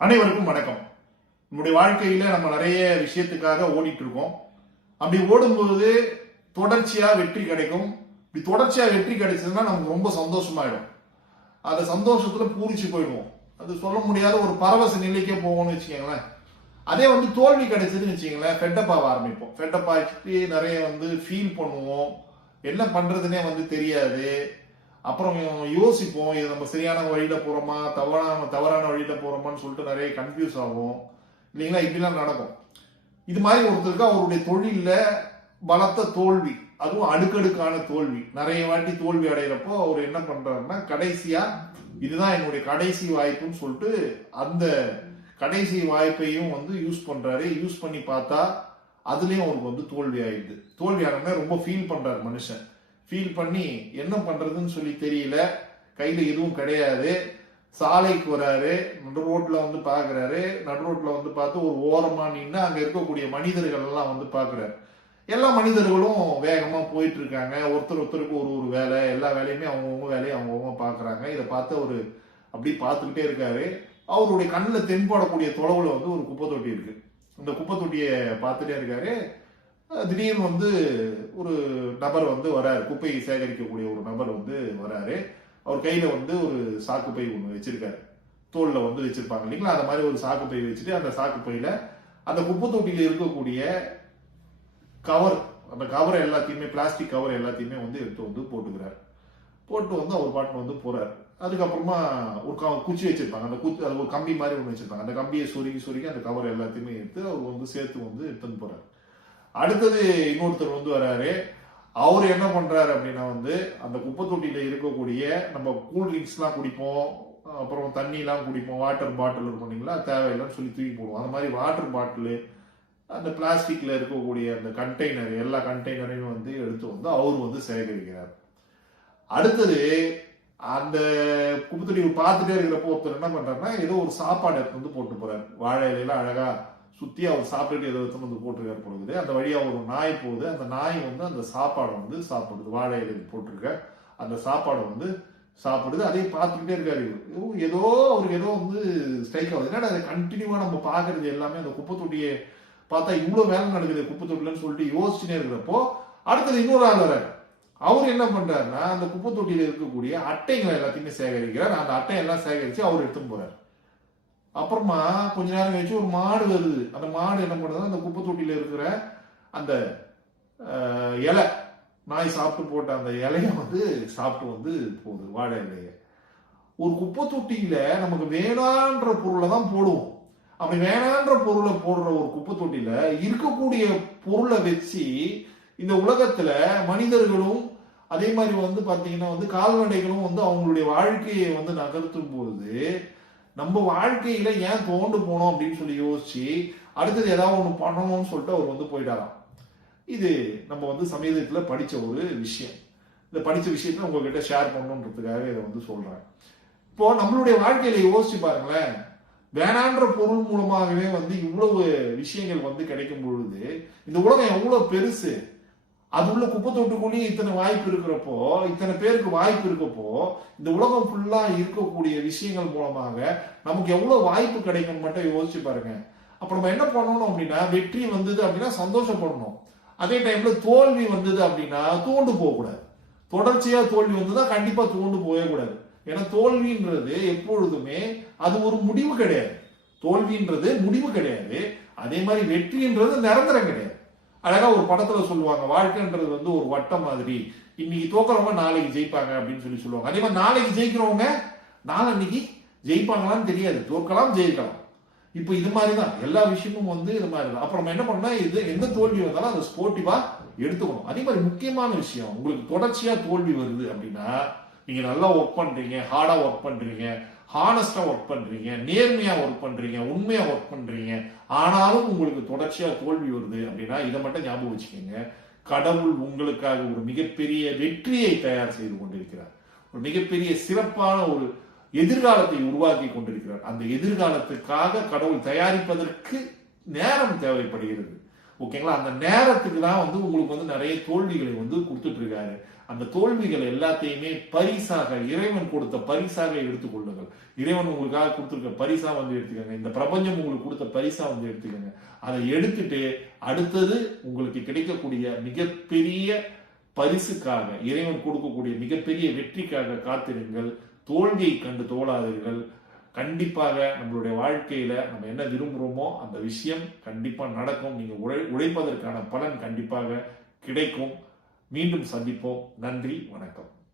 அனைவருக்கும் வணக்கம். நம்முடைய வாழ்க்கையில நம்ம நிறைய விஷயத்துக்காக ஓடிட்டு இருக்கோம். அப்படி ஓடும்போது தொடர்ச்சியா வெற்றி கிடைக்கும். இப்படி தொடர்ச்சியா வெற்றி கிடைச்சதுன்னா நமக்கு ரொம்ப சந்தோஷமாயிடும். அந்த சந்தோஷத்துல பூரிச்சு போயிடுவோம். அது சொல்ல முடியாத ஒரு பரவச நிலைக்கே போவோம்னு வச்சுக்கோங்களேன். அதே தோல்வி கிடைச்சதுன்னு வச்சுக்கோங்களேன், ஃபெட்டப் ஆக ஆரம்பிப்போம். ஃபெட்டப் ஆகிட்டு நிறைய ஃபீல் பண்ணுவோம். என்ன பண்றதுன்னே தெரியாது. அப்புறம் யோசிப்போம், இது நம்ம சரியான வழியில போறோமா, தவறான வழியில போறோமான்னு சொல்லிட்டு நிறைய கன்ஃபியூஸ் ஆகும் இல்லைங்களா. இப்படிலாம் நடக்கும். இது மாதிரி ஒருத்தருக்கு அவருடைய தொழில பலத்த தோல்வி, அதுவும் அடுக்கடுக்கான தோல்வி, நிறைய வாட்டி தோல்வி அடைகிறப்போ அவர் என்ன பண்றாருன்னா, கடைசியா இதுதான் என்னுடைய கடைசி வாய்ப்புன்னு சொல்லிட்டு அந்த கடைசி வாய்ப்பையும் யூஸ் பண்றாரு. யூஸ் பண்ணி பார்த்தா அதுலயும் அவருக்கு தோல்வி ஆயிடுது. தோல்வி ஆனோடனே ரொம்ப ஃபீல் பண்றாரு மனுஷன். ஃபீல் பண்ணி என்ன பண்றதுன்னு சொல்லி தெரியல, கையில எதுவும் கிடையாது. சாலைக்கு வராரு, நடு ரோட்ல பாக்குறாரு. நடு ரோட்ல பார்த்து ஒரு ஓரமா நின்று அங்க இருக்கக்கூடிய மனிதர்கள் எல்லாம் பாக்குறாரு. எல்லா மனிதர்களும் வேகமா போயிட்டு இருக்காங்க. ஒருத்தருக்கு ஒரு வேலை, எல்லா வேலையுமே அவங்கவுங்க வேலையை அவங்கவுங்க பாக்குறாங்க. இதை பார்த்து அவரு அப்படி பார்த்துக்கிட்டே இருக்காரு. அவருடைய கண்ணில் தென்படக்கூடிய தொலைவுல ஒரு குப்பை தொட்டி இருக்கு. அந்த குப்பை தொட்டியை பார்த்துட்டே இருக்காரு. திடீர்னு ஒரு நபர் வராரு. குப்பையை சேகரிக்கக்கூடிய ஒரு நபர் வராரு. அவர் கையில ஒரு சாக்கு பை ஒண்ணு வச்சிருக்காரு. தோல்ல வச்சிருப்பாங்க இல்லைங்களா, அந்த மாதிரி ஒரு சாக்கு பை வச்சுட்டு அந்த சாக்கு பையில அந்த குப்பை தொட்டியில இருக்கக்கூடிய கவர், அந்த கவர் எல்லாத்தையுமே, பிளாஸ்டிக் கவர் எல்லாத்தையுமே எடுத்து போட்டுக்கிறாரு. போட்டு அவர் பாட்டு போறாரு. அதுக்கப்புறமா ஒரு குச்சி வச்சிருப்பாங்க. அந்த குச்சி, அது ஒரு கம்பி மாதிரி ஒண்ணு வச்சிருப்பாங்க. அந்த கம்பியை சொருகி அந்த கவர் எல்லாத்தையுமே எடுத்து அவர் சேர்த்து எடுத்துன்னு போறாரு. அடுத்தது இன்னொருத்தர் வராரு. அவர் என்ன பண்றாரு அப்படின்னா, அந்த குப்பை தொட்டியில இருக்கக்கூடிய நம்ம கூல்ட்ரிங்க்ஸ் எல்லாம் குடிப்போம், அப்புறம் தண்ணி எல்லாம் குடிப்போம், வாட்டர் பாட்டில் இருக்கும் இல்லைங்களா, தேவையில்லைன்னு சொல்லி தூக்கி போடுவோம். அந்த மாதிரி வாட்டர் பாட்டில், அந்த பிளாஸ்டிக்ல இருக்கக்கூடிய அந்த கண்டெய்னர், எல்லா கண்டெய்னரையும் எடுத்து அவர் சேகரிக்கிறார். அடுத்தது அந்த குப்பை தொட்டி பார்த்துட்டே இருக்கிறப்போ ஒருத்தர் என்ன பண்றாருன்னா, ஏதோ ஒரு சாப்பாடு எடுத்து போட்டு போறாரு. வாழை இலையில அழகா சுத்தி அவர் சாப்பிட்டுட்டு ஏதோ போட்டிருக்காரு போடுது. அந்த வழியா ஒரு நாய் போகுது. அந்த நாய் அந்த சாப்பாடை சாப்பிடுது. வாழை இலையில் போட்டிருக்க அந்த சாப்பாடை சாப்பிடுது. அதையும் பார்த்துக்கிட்டே இருக்காரு. ஏதோ அவருக்கு ஏதோ ஸ்ட்ரைக் ஆகுது. என்னடா அதை கண்டினியூவா நம்ம பாக்குறது எல்லாமே அந்த குப்பை தொட்டியை பார்த்தா இவ்வளவு வேலை நடக்குது குப்பை தொட்டிலன்னு சொல்லிட்டு யோசிச்சுட்டே இருக்கிறப்போ அடுத்தது இன்னொரு ஆள் வர்றாரு. அவர் என்ன பண்றாருன்னா, அந்த குப்பை தொட்டியில இருக்கக்கூடிய அட்டைகளை எல்லாத்தையுமே சேகரிக்கிறார். அந்த அட்டையெல்லாம் சேகரிச்சு அவர் எடுத்துன்னு போறாரு. அப்புறமா கொஞ்ச நேரம் கழிச்சு ஒரு மாடு வருது. அந்த மாடு என்ன பண்ணுறது, அந்த குப்பை தொட்டியில இருக்கிற அந்த இலை, நாய் சாப்பிட்டு போட்ட அந்த இலைய சாப்பிட்டு போகுது, வாழை இலைய. ஒரு குப்பை தொட்டியில நமக்கு வேணான்ற பொருளை தான் போடுவோம். அப்படி வேணான்ற பொருளை போடுற ஒரு குப்பை தொட்டியில இருக்கக்கூடிய பொருளை வச்சு இந்த உலகத்துல மனிதர்களும் அதே மாதிரி பாத்தீங்கன்னா கால்நடைகளும் அவங்களுடைய வாழ்க்கையை நகர்த்தும் போது நம்ம வாழ்க்கையில ஏன் தோண்டு போனோம் அப்படின்னு சொல்லி யோசிச்சு அடுத்தது ஏதாவது ஒண்ணு பண்ணணும்னு சொல்லிட்டு அவர் போயிட்டாராம். இது நம்ம சமீபத்துல படிச்ச ஒரு விஷயம். இந்த படிச்ச விஷயத்த உங்ககிட்ட ஷேர் பண்ணணுன்றதுக்காக இதை சொல்றேன். இப்போ நம்மளுடைய வாழ்க்கையில யோசிச்சு பாருங்களேன், வேணான்ற பொருள் மூலமாகவே இவ்வளவு விஷயங்கள் கிடைக்கும் பொழுது இந்த உலகம் எவ்வளவு பெருசு. அது உள்ள குப்பை தொட்டுக்குள்ளேயும் இத்தனை வாய்ப்பு இருக்கிறப்போ, இத்தனை பேருக்கு வாய்ப்பு இருக்கப்போ, இந்த உலகம் ஃபுல்லா இருக்கக்கூடிய விஷயங்கள் மூலமாக நமக்கு எவ்வளவு வாய்ப்பு கிடைக்கும் மட்டும் யோசிச்சு பாருங்க. அப்ப நம்ம என்ன பண்ணணும் அப்படின்னா, வெற்றி வந்தது அப்படின்னா சந்தோஷப்படணும். அதே டைம்ல தோல்வி வந்தது அப்படின்னா தோண்டு போகக்கூடாது. தொடர்ச்சியா தோல்வி வந்ததுதான் கண்டிப்பா தோண்டு போகவே கூடாது. ஏன்னா தோல்வின்றது எப்பொழுதுமே அது ஒரு முடிவு கிடையாது. தோல்வின்றது முடிவு கிடையாது. அதே மாதிரி வெற்றின்றது நிரந்தரம் கிடையாது. அழகா ஒரு படத்துல சொல்லுவாங்க, வாழ்க்கைன்றது ஒரு வட்டம் மாதிரி. இன்னைக்கு தோக்குறவங்க நாளைக்கு ஜெயிப்பாங்க அப்படின்னு சொல்லி சொல்லுவாங்க. அதே மாதிரி நாளைக்கு ஜெயிக்கிறவங்க நாளைக்கு ஜெயிப்பாங்களான்னு தெரியாது, தோற்கலாம் ஜெயிக்கலாம். இப்ப இது மாதிரிதான் எல்லா விஷயமும் இது மாதிரிதான். அப்புறம் என்ன பண்ணா, இது எந்த தோல்வி வந்தாலும் அதை ஸ்போர்ட்டிவா எடுத்துக்கணும். அதே மாதிரி முக்கியமான விஷயம், உங்களுக்கு தொடர்ச்சியா தோல்வி வருது அப்படின்னா, நீங்க நல்லா ஒர்க் பண்றீங்க, ஹார்டா ஒர்க் பண்றீங்க, ஹானஸ்டா ஒர்க் பண்றீங்க, நேர்மையா ஒர்க் பண்றீங்க, உண்மையா ஒர்க் பண்றீங்க, ஆனாலும் உங்களுக்கு தொடர்ச்சியா தோல்வி வருது அப்படின்னா இதை மட்டும் ஞாபகம் வச்சுக்கோங்க, கடவுள் உங்களுக்காக ஒரு மிகப்பெரிய வெற்றியை தயார் செய்து கொண்டிருக்கிறார். ஒரு மிகப்பெரிய சிறப்பான ஒரு எதிர்காலத்தை உருவாக்கி கொண்டிருக்கிறார். அந்த எதிர்காலத்துக்காக கடவுள் தயாரிப்பதற்கு நேரம் தேவைப்படுகிறது. ஓகேங்களா? அந்த நேரத்துக்கு தான் வந்து உங்களுக்கு வந்து நிறைய தோல்விகளை வந்து கொடுத்துட்டு இருக்காரு. அந்த தோல்விகள் எல்லாத்தையுமே பரிசாக, இறைவன் கொடுத்த பரிசாக எடுத்துக்கொள்ளுங்கள். இறைவன் உங்களுக்காக கொடுத்திருக்க பரிசா வந்து எடுத்துக்கங்க. இந்த பிரபஞ்சம் உங்களுக்கு கொடுத்த பரிசா வந்து எடுத்துக்கங்க. அதை எடுத்துட்டு அடுத்தது உங்களுக்கு கிடைக்கக்கூடிய மிகப்பெரிய பரிசுக்காக, இறைவன் கொடுக்கக்கூடிய மிகப்பெரிய வெற்றிக்காக காத்திருங்கள். தோல்வியை கண்டு தோழாதீர்கள். கண்டிப்பாக நம்மளுடைய வாழ்க்கையில நம்ம என்ன விரும்புகிறோமோ அந்த விஷயம் கண்டிப்பா நடக்கும். நீங்க உழைப்பதற்கான பலன் கண்டிப்பாக கிடைக்கும். மீண்டும் சந்திப்போம். நன்றி, வணக்கம்.